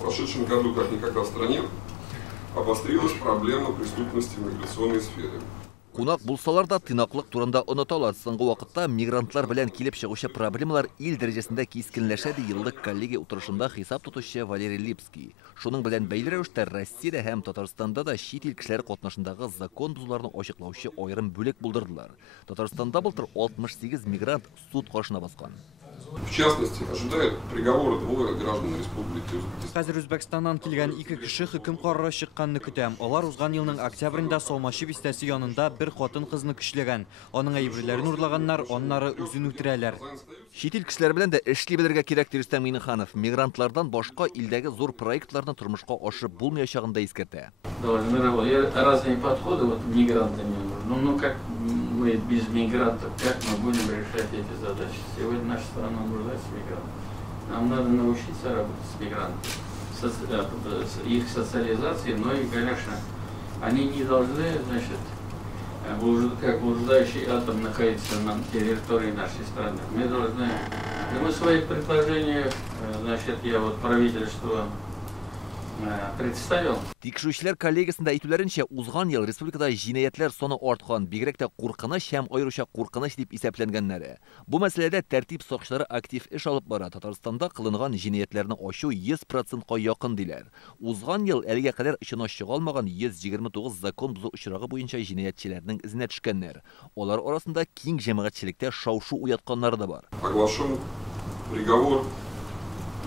В прошедшем году, как никогда в стране, обострилась проблема преступности в миграционной сфере. Кунак булсалар да тынаклык турында оныталар. Соңгы вакытта мигрантлар белән килеп чыгучы проблемалар ил дәрәҗәсендә кискенләшә ди еллык коллегия утырышында хисап тотучы Валерий Липский. Шуның белән бәйле рәвештә Россиядә һәм Татарстанда да чит ил кешеләре катнашындагы закон бузуларны ачыклаучы аерым бүлек булдырдылар. Татарстанда былтыр 68 мигрант суд каршына баскан. В частности, ожидает приговора двое граждан Республики Узбекистан. Хәзер Үзбәкстаннан килгән 2 кеше хөкем карары чыкканны көтәм. Алар узган елның октябрендә Салмачы бистәсе янында бер хатын кызны көчләгән. Аның әйберләрен урлаганнар, аннары үзен үтерәләр. Чит ил кешеләре белән дә эшли белергә кирәк ди Рөстәм Миңнеханов. Мигрантлардан башка илдәге зур проектларны тормышка ашырып булмаячагын да искәртә. Разные подходы вот мигрантами. Ну как мы без мигрантов, как мы будем решать эти задачи? Сегодня наша страна нуждается в мигрантах. Нам надо научиться работать с мигрантами, их социализации, но и, конечно, они не должны, значит, как блуждающий атом находиться на территории нашей страны. Мы должны, мы в своих предложениях, значит, я вот правительство представил. Тикшерүчеләр коллегиясендә әйтүләренчә, узган ел республикада җинаятьләр саны арткан, бигрәк тә куркыныч һәм аеруча куркыныч дип исәпләнгәннәре. Бу мәсьәләдә тәртип сакчылары актив эш алып бара. Татарстанда кылынган җинаятьләрне ачу 100%-ка якын диләр. Узган ел әлегә кадәр очына чыга алмаган 129 закон бузу очрагы буенча җинаятьчеләрнең эзенә төшкәннәр. Алар арасында киң җәмәгатьчелектә шау-шу уятканнары да бар. Оглашен приговор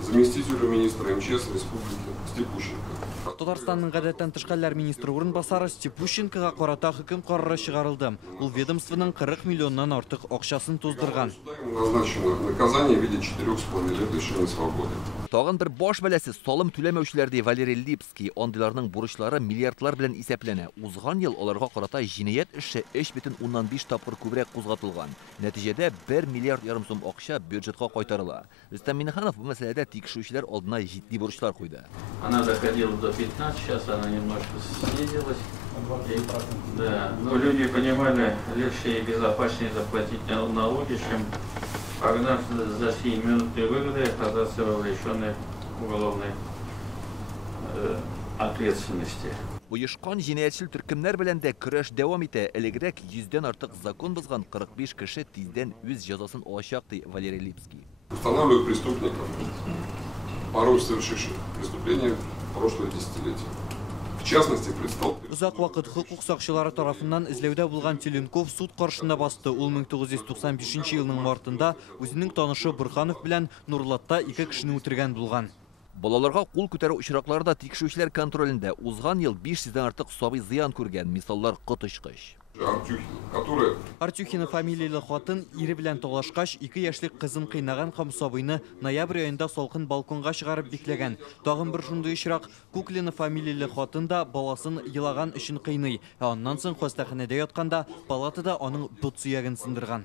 заместителю министра МЧС Республики Степущенко. Татарстанның гадәттән тыш хәлләр министры урынбасары Степущенкога карата хөкем карары чыгарылды. Ул ведомствоның 40 миллионнан артык акчасын туздырган. Назначено наказание в виде 4,5 лет лишения свободы. Тагын бер баш бәләсе салым түләмәүчеләр ди Валерий Липский. Андыйларның бурычлары миллиардлар белән исәпләнә. Узган ел аларга карата җинаять эше 3,5 тапкыр күбрәк кузгатылган. Нәтиҗәдә 1,5 миллиард сум акча бюджетка кайтарыла. Рөстәм Миңнеханов бу мәсьәләдә тикшерүчеләр алдына җитди бурычлар куйды. Она доходила до 15, сейчас она немножко снизилась. Да, но люди понимали, легче и безопаснее заплатить налоги, чем погнав за 7 минутной выгоды оказаться вовлеченной в уголовной ответственности. Уешкан җинаятьчел төркемнәр белән дә көрәш дәвам итә. Элегрәк 100дән артык закон бозган 45 кеше тиздән үз җәзасын алачак ди Валерий Липский. Устанавливают преступников, порой совершивших преступления в прошлое десятилетие. В частности, Узак вакыт хукук сакчылары тарафыннан эзләүдә булган Теленков суд каршында басты. Ул 1995 елның мартында үзенең танышы Бурханов белән Нурлатта 2 кешене үтергән булган. Балаларга кул күтәрү очраклары да тикшерүчеләр контролендә. Узган ел 500дән артык сабый зыян күргән. Мисаллар котычкыч. Артюхина фамилияле хатын ире белән талашкач 2 яшьлек кызын кыйнаган һәм сабыйны ноябрь аенда салкын балконга чыгарып бикләгән. Тагын бер шундый очрак Куклина фамилияле хатын да баласын елаган өчен кыйный. Аннан соң хастаханәдә ятканда палатада аның бут сөяген сындырган.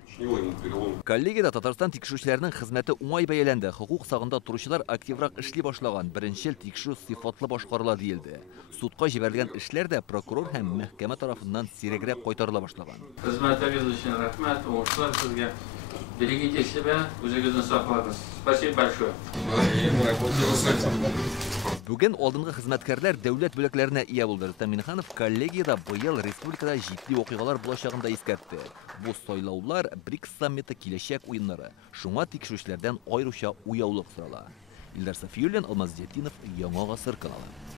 Коллегиядә Татарстан тикшерүчеләренең хезмәте уңай бәяләнде. Хукук сагында туручылар активрак эшли башлаган. Беренчел тикшерү сыйфатлы башкарыла диелде. Судка җибәрелгән эшләр дә прокурор һәм мәхкәмә тарафыннан сирәгрәк кайтарыла башлаган. Хезмәтегез өчен рәхмәт, уңышлар сезгә. Берегите себя, үзегезне саклагыз. Спасибо большое. Бүген алдынгы хезмәткәрләр дәүләт бүләкләренә ия булды. Рөстәм Миңнеханов коллегиядә быел республикада җитди вакыйгалар булачагын да искәртте. Бу сайлаулар БРИКС саммиты киләчәк уеннары. Шуңа тикшерүчеләрдән аеруча уяулык сорала. Илдар Сафиуллин, Алмаз Зетдинов, Яңа гасыр каналы.